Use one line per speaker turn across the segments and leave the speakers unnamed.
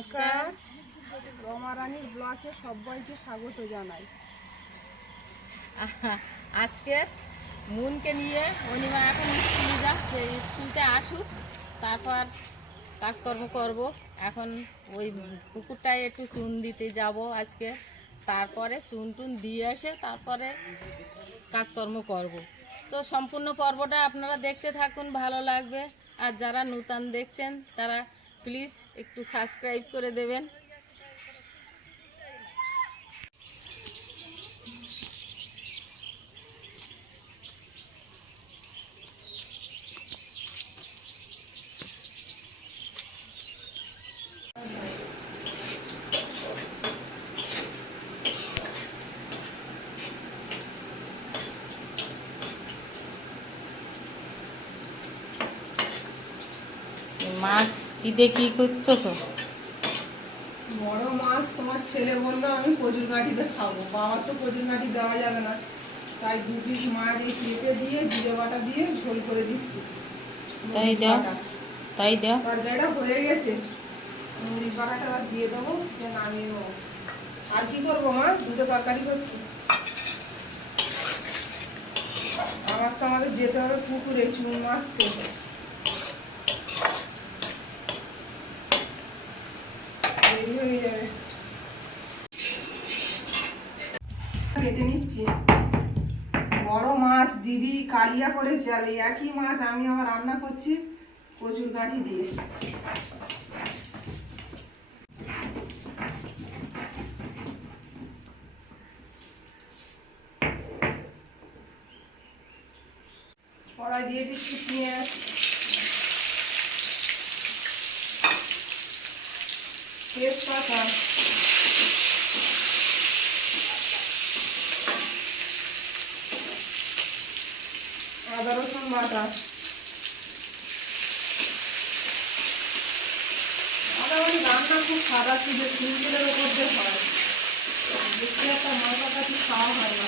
নমস্কার। রমারানী ব্লকে সবাইকে স্বাগত জানাই।
আজকে মুনকে নিয়ে অনিমা এখন স্কুলে যাচ্ছে, স্কুলতে আসুক, তারপর কাজকর্ম করব। এখন ওই পুকুরটায় একটু চুন দিতে যাব আজকে, তারপরে চুন টুন দিয়ে এসে তারপরে কাজকর্ম করব। তো সম্পূর্ণ পর্বটা আপনারা দেখতে থাকুন, ভালো লাগবে। আর যারা নূতন দেখছেন, তারা প্লিজ একটু সাবস্ক্রাইব করে দেবেন। মাছ কি করতেছো?
বড় মাছ তোমার ছেলে বলল আমি কচুর গাঠিতে খাব। বাবার তো কচুর গাঠি দেওয়া যাবে না। তাই দু পিস মাছ এই পেঁপে দিয়ে জিরে বাটা দিয়ে ঝোল করে দিচ্ছি।
তাই দাও। তাই দেও।
তরকারিটা হয়ে গেছে। মুড়ি বাটাটা দিয়ে দেবো নামিয়ে নেব। আর কি করব মা? দুটো তরকারি করছি। আমার তো আমাদের যেতে হবে পুকুরে চুন মারতে কেটে নিচ্ছি বড় মাছ, দিদি কালিয়া করেছে, আর এই একই মাছ আমি আবার রান্না করছি, কচুর গাঁঠি দিয়ে। কড়াই দিয়ে দিচ্ছি পেঁয়াজ। তেজপাতা আদা রসুন বাটা মানে রান্না খুব খারাপ যে সিম্পলের ওপর দিয়ে হয় বেশি একটা মশলা কাটি খাওয়া হয় না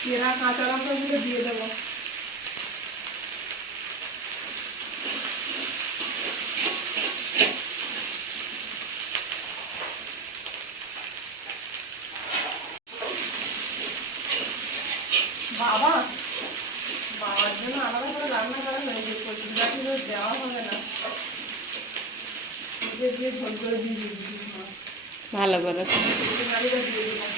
কেরা কাঁচা লঙ্কাগুলো দিয়ে দেবো বাবা বাবার জন্য আলাদা করে রান্না করা হয়েছে দেওয়া হবে না। দিয়ে ঝোল করে দিয়ে দিয়েছি
ভালো করে।
দিয়ে দিলাম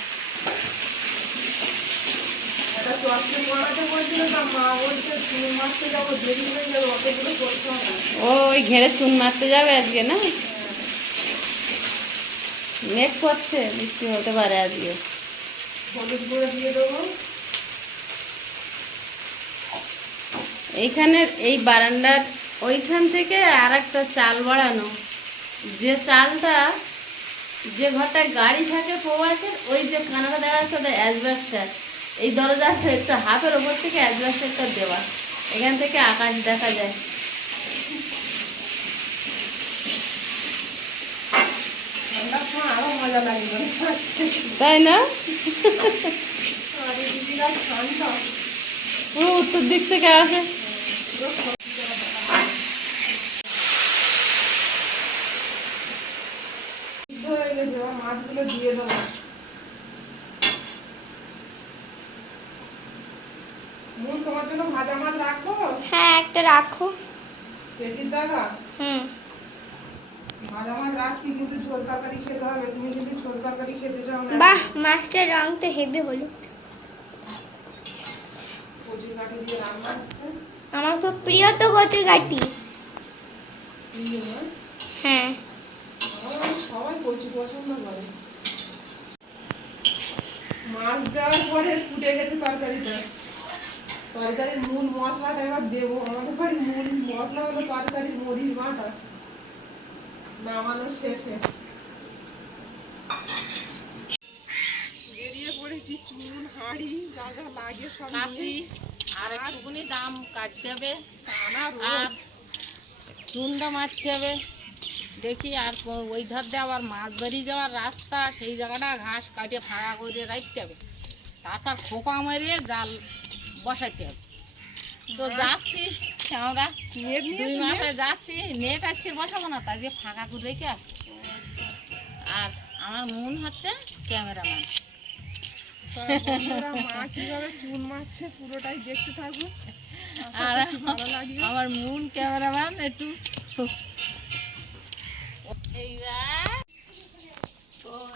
একটা চটকি বানাতে বলছিল তা মা বলছে তুমি মাছতে যাব দেরি হয়ে যাবে অতগুলো করতে হবে
ও ওই ঘেরে চুন মারতে যাবে আজকে না? মেঘ করছে বৃষ্টি হতে পারে আজকে।
হলুদ গুঁড়ো দিয়ে দেবো।
এইখানের এই বারান্দার ওইখান থেকে আর একটা চাল বাড়ানো। যে চালটা যে ঘরটায় গাড়ি থাকে প্রবাসের ওই যে কানাডা দেখা যাচ্ছে ওটা অ্যাজবাস্টার এই দরজার একটা হাফের ওপর থেকে অ্যাজবাস্টারটা দেওয়া। এখান থেকে আকাশ দেখা যায়। তাই না? উত্তর দিক থেকে আসে।
ভাজা
হ্যাঁ
মাছ রাখছি কিন্তু ঝোল তরকারি খেতে হবে তুমি যদি ঝোল তরকারি খেতে চাও
বাহ, মাছটার রং তো হেভি হলো
কচুর কাঠি দিয়ে রান্না হচ্ছে।
আমার খুব প্রিয় তো কচুর গাটি। হ্যাঁ।
সবাই কচু পছন্দ করে। মাছ দেওয়ার পরে ফুটে গেছে তরকারিটা। তরকারির মূল মশলাটা এবার দেবো। আমাদের বাড়ির মূল মশলা হলো তরকারির মরিচ বাটা। নামানোর শেষে। বেরিয়ে পড়েছি চুন হাঁড়ি যা যা লাগে সব।
আর একটুকুনি দাম কাটতে হবে। আর চুনটা মারতে হবে। দেখি আর ওই ধার দিয়ে আবার মাছ বেরিয়ে যাওয়ার রাস্তা সেই জায়গাটা ঘাস কাটিয়ে ফাঁকা করে রাখতে হবে। তারপর খোপা মারিয়ে জাল বসাইতে হবে। তো যাচ্ছি আমরা। দুই মাসে যাচ্ছি নেট আজকে বসাবো না তাই যে ফাঁকা করে রেখে। আর আমার মন হচ্ছে ক্যামেরাম্যান।
মা কীভাবে চুন মারছে পুরোটাই দেখতে
আর আমার মন ক্যামেরাম্যান একটু এইবার।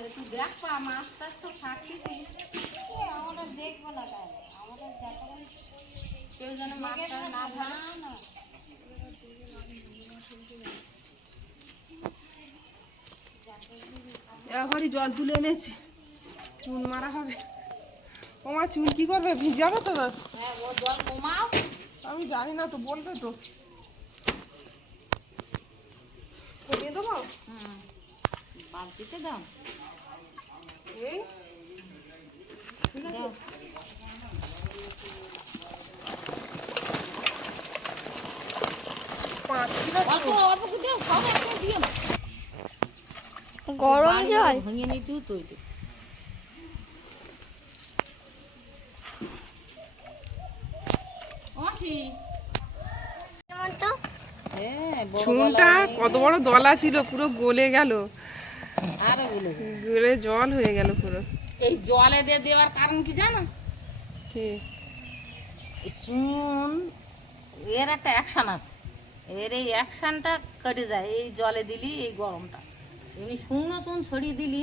একটু দেখবা মাছ টাছ তো থাকতেছি আমরা দেখব না কেউ যেন মাছটা না ধরে।
এবারই জল তুলে এনেছি। চুন মারা হবে। মা চুন কি করবে? ভিজাবে তো না
হ্যাঁ কমাও।
আমি জানি না তো বলবে তো। কমিয়ে দেবো?
বালতিতে দাও।
এই। ঠিক আছে।
গরম জল?
ভেঙে নিতেও তো এটা মাসি
যেমন তো
হ্যাঁ বড়
চুনটা কত বড় দলা ছিল পুরো গলে গেল।
আরে গুলো
গলে। জল হয়ে গেল পুরো।
এই জলে দিয়ে দেওয়ার কারণ কি জানো?
কি?
চুন এর একটা অ্যাকশন আছে। এর এই অ্যাকশনটা কেটে যায় এই জলে দিলি এই গরমটা। এমনি শুকনো চুন ছড়িয়ে দিলি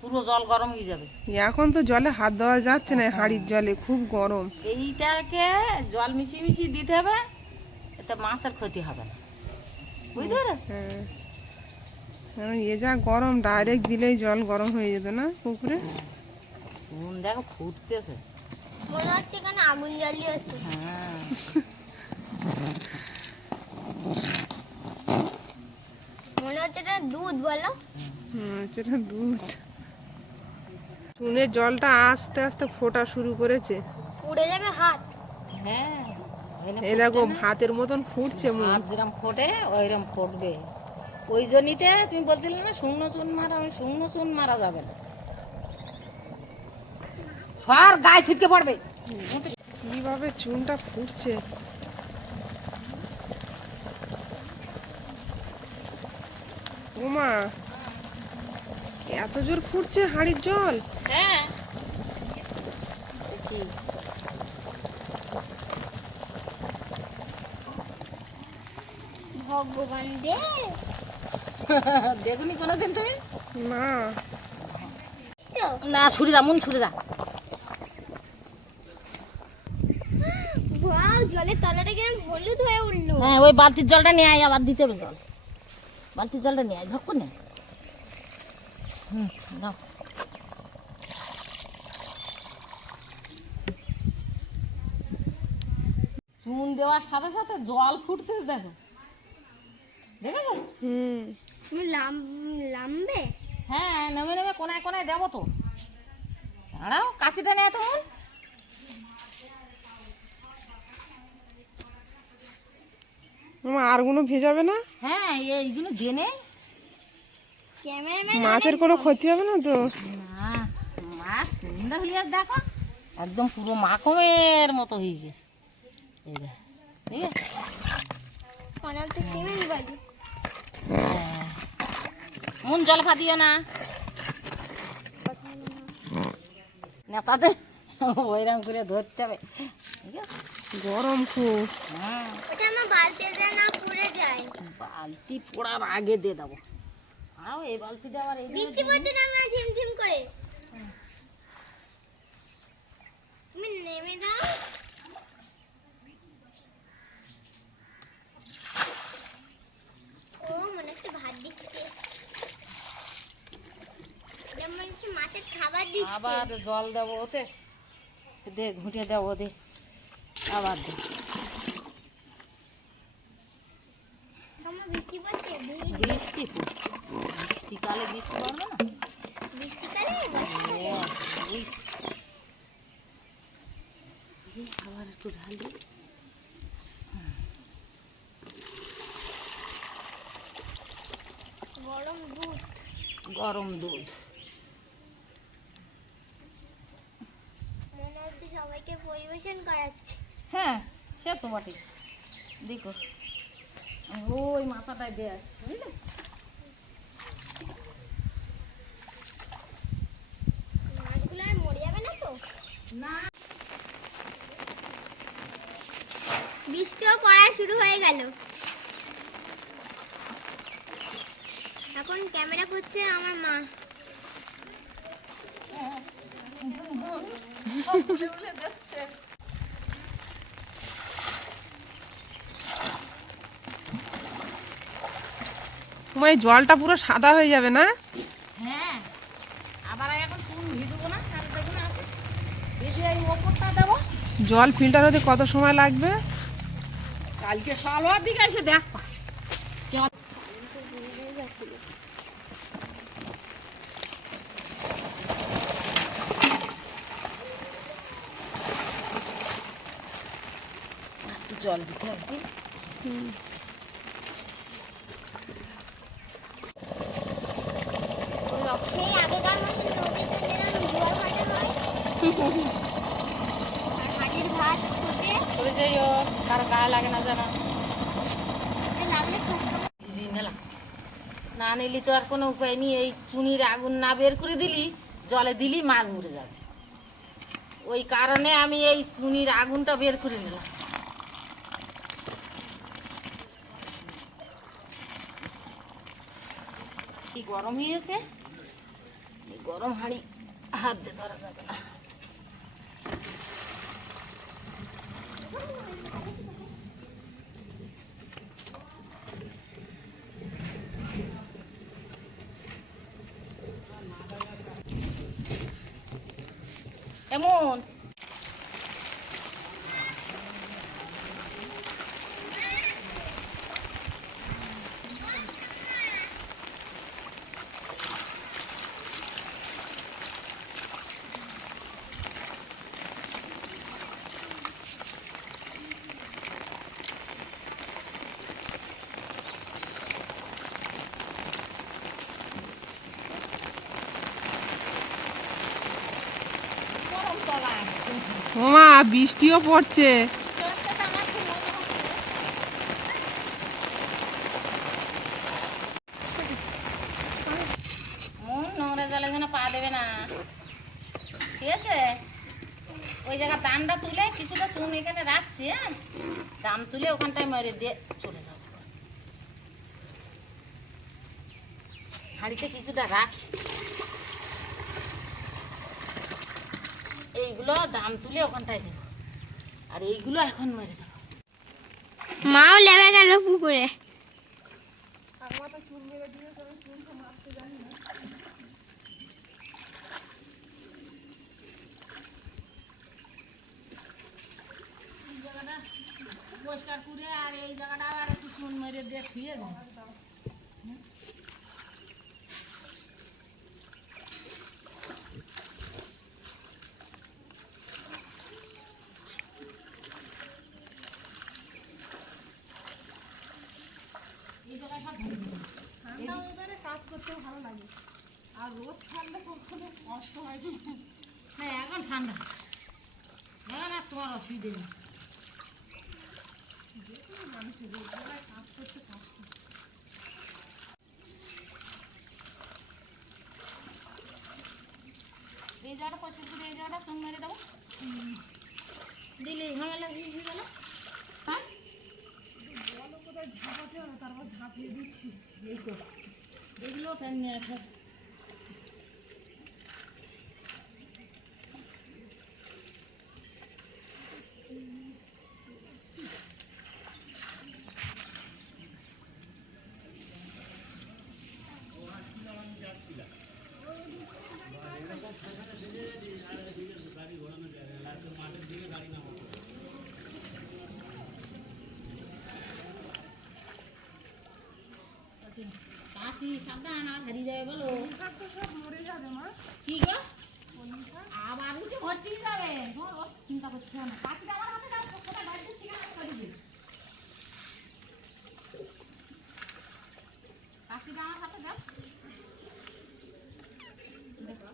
পুরো জল গরম হয়ে যাবে।
এখন তো জলে হাত দেওয়া যাচ্ছে না হাঁড়ির জলে খুব গরম।
এইটাকে জল মিশিয়ে মিশিয়ে দিতে হবে এতে মাছের ক্ষতি হবে না। বুঝতে পেরেছ
হ্যাঁ। কারণ এ যা গরম ডাইরেক্ট দিলেই জল গরম হয়ে যেত না পুকুরে?
চুন দেখো ফুটতেছে।
মনে হচ্ছে এখানে আগুন জ্বালিয়ে হচ্ছে।
হ্যাঁ।
মনে হচ্ছে এটা দুধ বলো।
হুম সেটা দুধ। চুনের জলটা আস্তে আস্তে ফোটা শুরু করেছে।
পুড়ে যাবে হাত।
হ্যাঁ।
এই দেখো ভাতের মতন ফুটছে
যেরম ফোটে ওইরকম ফুটবে। ওই জন্যইতে তুমি বলছিলে না শুকনো চুন মারা শুকনো চুন মারা যাবে না। সর গায়ে ছিটকে পড়বে।
কীভাবে চুনটা ফুটছে? ওমা এত জোর ফুটছে হাঁড়ির জল?
হ্যাঁ দেখি
ভগবান দে
দেখুনি কোনোদিন তুমি?
না।
না ছুড়ে যা মন ছুড়ে যা
জলের তলাটা কিরম হলুদ হয়ে উঠল।
হ্যাঁ ওই বালতির জলটা নিয়ে আয় আবার দিতে হবে জল। বালতির জলটা নিয়ে আয় ঝক্কর নে। হুম চুন দেওয়ার সাথে সাথে জল ফুটতেছে দেখো। দেখেছ?
হুম।
তুমি লাম লামবে?
হ্যাঁ নেমে নেমে কোনায় কোনায় দেবো তো। দাঁড়াও কাশিটা নেয় তো মন।
ওমা আরগুলো ভেজাবে না?
হ্যাঁ এইগুলো জেনে।
মাছের কোনো ক্ষতি হবে না তো?
না মাছ সুন্দর হয়ে দেখো। একদম পুরো মাকমের মতো হয়ে গেছে। এই ঠিক আছে
মনে হচ্ছে সিমেন্ট বালি
হ্যাঁ। মন জল ফা দিও না। নেতাতে ওইরকম করে ধরতে হবে।
গরম খুব।
হ্যাঁ। বালতি পোড়ার আগে দিয়ে দেবো। আও এই বালতিটা আবার এই
বৃষ্টি পড়ছে না আমরা ঝিমঝিম করে। তুমি নেমে দাও ও মনে হচ্ছে ভাত দিচ্ছে এটা মনে হচ্ছে মাছের খাবার দিচ্ছে
আবার জল দেবো ওতে। দে ঘুটে দেবো দে আবার দে।
বৃষ্টি।
বৃষ্টিকালে বৃষ্টি পড়বে না? একটু ঢালি
গরম দুধ।
গরম দুধ।
পরিবেশন করাচ্ছে।
হ্যাঁ সে তো বটে দেখো। ওই মাথাটায় দিয়ে আসি বুঝলে?
মাছগুলো আর মরে যাবে না তো?
না।
বৃষ্টিও পড়া শুরু হয়ে গেল। এখন ক্যামেরা করছে আমার মা।
বলে বলে
এই জলটা পুরো সাদা হয়ে যাবে না?
হ্যাঁ আবার এখন চুন ভিজবো না তাহলে দেখুন আছে। ভিজিয়ে এই ওপরটা দেবো।
জল ফিল্টার হতে কত সময় লাগবে?
কালকে সালোয়ার দিকে এসে দেখ জল দিতে হবে।
সেই
কারও গায়ে লাগে না জানা না নিলি তো আর কোনো উপায় নেই এই চুনির আগুন না বের করে দিলি জলে দিলি মাছ মরে যাবে ওই কারণে আমি এই চুনির আগুনটা বের করে নিলাম কি গরম হয়েছে? এই গরম হাঁড়ি হাত দিয়ে ধরা যাবে না এমন গরম তলায়
ওমা বৃষ্টিও পড়ছে।
নোংরা যেন পা দেবে না। ঠিক আছে? ওই তুলে কিছুটা এখানে রাখছি হ্যাঁ? দাম তুলে ওখানটায় মেরে দিয়ে চলে যাব হাঁড়িতে কিছুটা এইগুলো দাম তুলে ওখানটায় দেবো আর এইগুলো এখন মেরে দেবো।
মাও লেবে গেল পুকুরে।
এই জায়গাটা পরিষ্কার করে আর এই জায়গাটা আর একটু চুন মেরে দিয়ে ধুয়ে দেবো এই জায়গায় সব ধুয়ে দেবো
ঠান্ডা ওয়েদারে করতেও ভালো লাগে। আর রোদ ছাড়লে কখনো কষ্ট হয় না
এখন ঠান্ডা। এখন আর তোমার অসুবিধে নেই।
মানুষের রোদ জায়গায় কাজ করতে কষ্ট।
এই জায়গাটা পরিষ্কার করে এই জায়গাটা চুন মেরে দেবো। দিলে ঝামেলা হয়ে গেল। হ্যাঁ?
বলো কোথায় ঝাঁপাতে হবে তারপর ঝাঁপিয়ে দিচ্ছি।
এই তো। এগুলো ফ্যান নিয়ে আসো কাশি সাবধান আর হারিয়ে যাবে বলো।
তো সব মরে যাবে মা।
কি গো? আবার উঠে ভর্তি যাবে। চিন্তা করছ না। কাশিটা আমার হাতে দাও কোথায় বাড়িতে শিখে করে দিই কাশিটা আমার হাতে দাও দেখো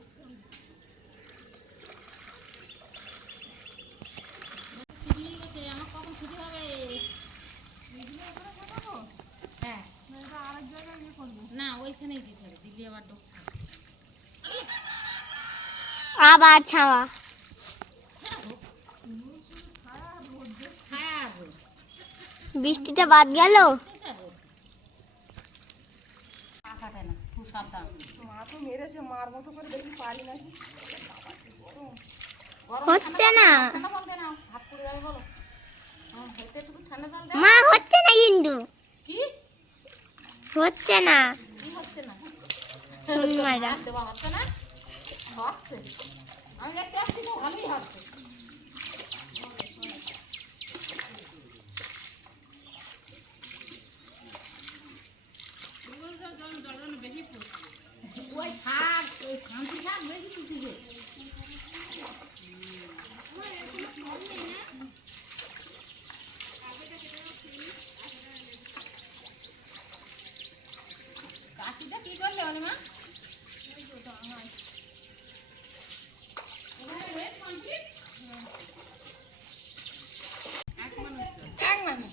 ছুটি গেছে আমার কখন ছুটি হবে ওইখানেই দিতে হবে দিলি আবার ডোক ছাড়বে
আবার ছাওয়া
হ্যাঁ রোদ
বৃষ্টিটা বাদ গেল
কিসের রোদ পা কাটে না খুব সাবধান
মা তো মেরেছে মার মতো করে দেখি পারি নাকি
হচ্ছে না
ঠান্ডা জল দে না হাত পুড়ে যাবে বলো হ্যাঁ হতে একটু ঠান্ডা জল দে
মা হচ্ছে না কিন্তু হচ্ছে না।
হচ্ছে না? ভালোই হচ্ছে ওই শাক ওই শাক যে কাশিটা কি করলে অনিমা এক মানুষ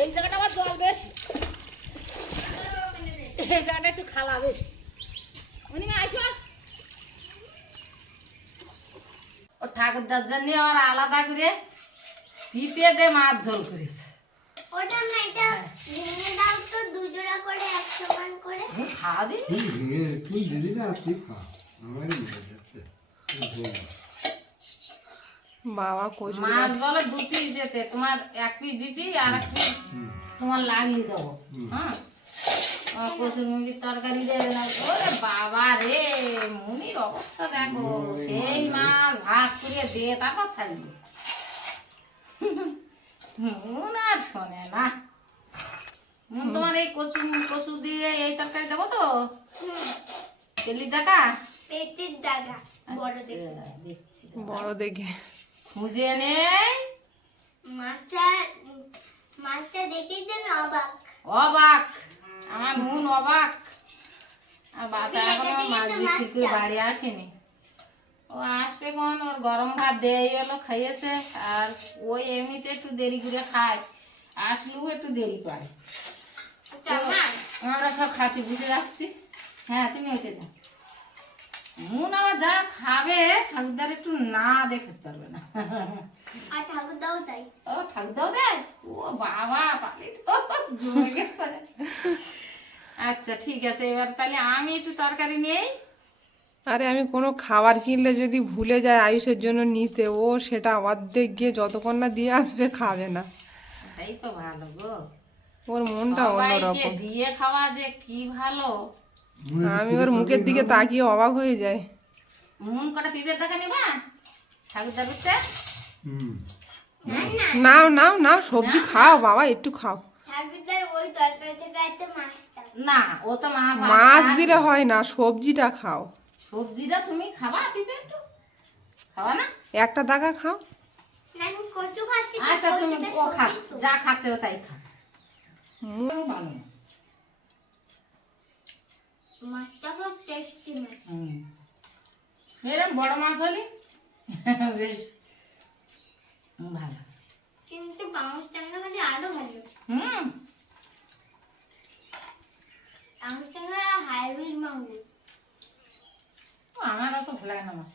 এই জায়গাটা আবার জল বেশি এই জায়গাটা একটু খালা বেশি। উনি আইসো। ও ঠাকুরদার জন্য আবার আলাদা করে পিপে দে মাছ ঝোল করেছে।
ওটা না এটা ভেঙে দাও তো দুজোড়া করে এক সমান করে।
খাওয়া দিন
তুই দিলি না তুই খা। আমারই মনে যাচ্ছে।
বাবা
মাছ বলে দু পিস যেতে। তোমার এক পিস দিছি আর এক পিস তোমার লাগিয়ে দেবো। হ্যাঁ আমার কচুর মুরগির তরকারি দেবে না। ওরে বাবা রে মুনির অবস্থা দেখো। সেই মাছ ভাত করে দিয়ে তারপর ছাড়বে। মুন আর শোনে না। মুন তোমার এই কচু কচু দিয়ে এই তরকারি দেবো তো? তেলি দেখা
পেটের দাগা বড় দেখে।
আচ্ছা,
বড় দেখে।
খুঁজে নেই?
মাছটা মাছটা দেখেই তো অবাক।
অবাক? আমার মন অবাক। আর বাচ্চা
এখনও থেকে।
বাড়ি আসেনি। ও আসবে কোন? ওর গরম ভাত দেয় এলো খাইয়েছে। আর ওই এমনিতে একটু দেরি করে খায়। আসলেও একটু দেরি পায়
আমরা
সব বুঝে যাচ্ছি হ্যাঁ তুমি ওইটা দাও মন আবার যা খাবে ঠাকুরদার একটু না দেখে পারবে না।
আর ঠাকুর তাই।
ও ঠাকুরদাও দেয়? ও বাবা তাহলে তো জমে গেছে। আচ্ছা ঠিক আছে এবার তাহলে আমি একটু তরকারি নেই।
আরে আমি কোনো খাবার কিনলে যদি ভুলে যায় আয়ুষের জন্য নিতে ও সেটা অর্ধেক গিয়ে যতক্ষণ না দিয়ে আসবে খাবে না।
এই তো ভালো গো।
ওর মনটা অন্যরকম।
দিয়ে খাওয়া যে কি ভালো।
আমি ওর মুখের দিকে তাকিয়ে অবাক হয়ে যায়
মন কটা পিপের দেখা নেবা? ঠাকুরদার বুঝতে
হুম।
নাও নাও নাও সবজি খাও বাবা একটু খাও।
না ও তো মাছ
মাছ দিলে হয় না সবজিটা খাও।
সবজিটা তুমি খাবা পিপে একটু খাবা না?
একটা দাগা খাও।
আচ্ছা তুমি ও খা যা খাচ্ছে ও তাই খা। ভালো না।
মাছটা খুব টেস্টি
এরকম বড় মাছ হলে? বেশ। ভালো।
কিন্তু বাউন্স টাঙ্গা হলে আরও ভালো।
হুম।
টাঙ্গা হাইব্রিড মাঙ্গুর
আমার অত ভালো লাগে না মাছ।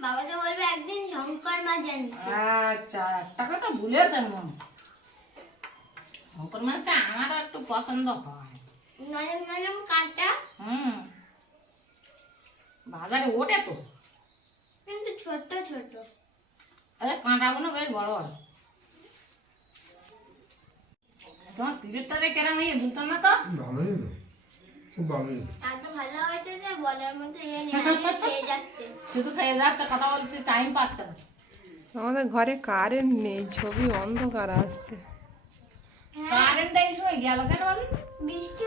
বাবাকে বলবে একদিন শঙ্কর মাছ জানি
আচ্ছা একটা কথা ভুলেছে মন। শঙ্কর মাছটা আমারও একটু পছন্দ হয়।
নরম নরম কাটা।
হুম। বাজারে ওঠে তো।
কিন্তু ছোট ছোট
আরে কাঁটাগুলো বেশ বড় বড় তোমার কেরাম হয়ে না তো?
ভালোই হলো খুব ভালোই হলো
ভালো হয়েছে যে বলার মতো নেই যাচ্ছে।
শুধু খেয়ে যাচ্ছে কথা বলতে টাইম পাচ্ছে না।
আমাদের ঘরে কারেন্ট নেই ছবি অন্ধকার আসছে।
কারেন্টটা এই সময় গেল কেন বলি?
বৃষ্টি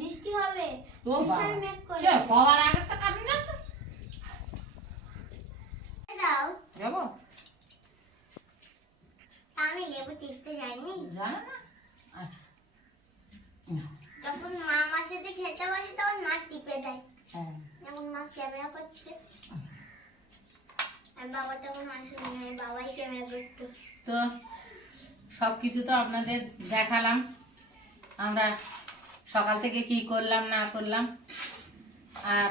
বৃষ্টি হবে।
ও বাবা। হওয়ার আগে তো কারেন্ট যাচ্ছে
দাও।
যাব?
আমি লেবু টিপতে জানি
জানো না আচ্ছা
যখন মা মাসে যদি খেতে বসে তখন মা টিপে দেয়। এখন মা ক্যামেরা করছে। আর বাবা তখন আসলে না বাবাই ক্যামেরা করতো।
তো সব কিছু তো আপনাদের দেখালাম। আমরা সকাল থেকে কি করলাম না করলাম। আর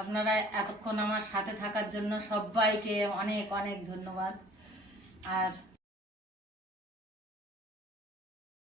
আপনারা এতক্ষণ আমার সাথে থাকার জন্য সবাইকে অনেক অনেক ধন্যবাদ। আর